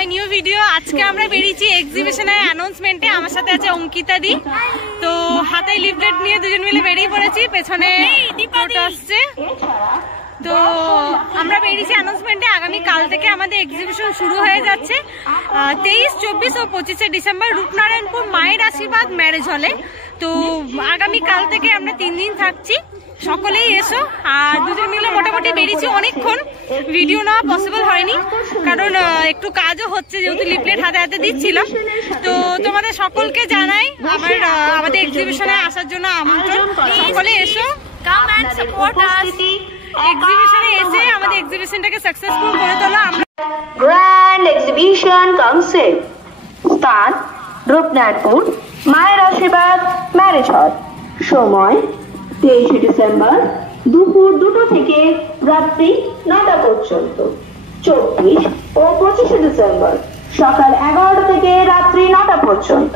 My new video. আজকে আমরা বেরিয়েছি এক্সিবিশনের অ্যানাউন্সমেন্টে। আমার সাথে আছে অঙ্কিতা দি। তো হাতে লিফলেট নিয়ে দুজন মিলে বেরিয়ে পড়েছি, পেছনে টোটো আসছে। তো আমরা বেরিয়েছি অ্যানাউন্সমেন্টে। আগামী কাল থেকে আমাদের এক্সিবিশন শুরু হয়ে যাচ্ছে 23, 24 ও 25শে ডিসেম্বর রূপনারায়ণপুর মায়ের আশীর্বাদ ম্যারেজ হলে। তো আগামী কাল থেকে আমরা 3 দিন থাকছি, সকলেই এসো। আর দুজন মিলে মোটামুটি বেরিয়েছি, অনেকক্ষণ ভিডিও নেওয়া পসিবল হয়নি কারণ একটু কাজও হচ্ছে, যেহেতু লিফলেট হাতে হাতে দিচ্ছিলাম। তো তোমাদের সকলকে জানাই আমাদের এক্সিবিশনে আসার জন্য আমন্ত্রণ। সকলে এসো, কাম এন্ড সাপোর্ট আস। এক্সিবিশনে এসে আমাদের এক্সিবিশনটাকে সাকসেসফুল করে তোলো। আমরা গ্র্যান্ড এক্সিবিশন কনসেপ্ট, স্থান রূপনারায়ণপুর মায়ের আশীর্বাদ ম্যারেজ হল। সময় 23শে ডিসেম্বর দুপুর 2টো থেকে রাত্রি 9টা পর্যন্ত। 24 ও 25শে ডিসেম্বর সকাল 11টা থেকে রাত্রি 9টা পর্যন্ত।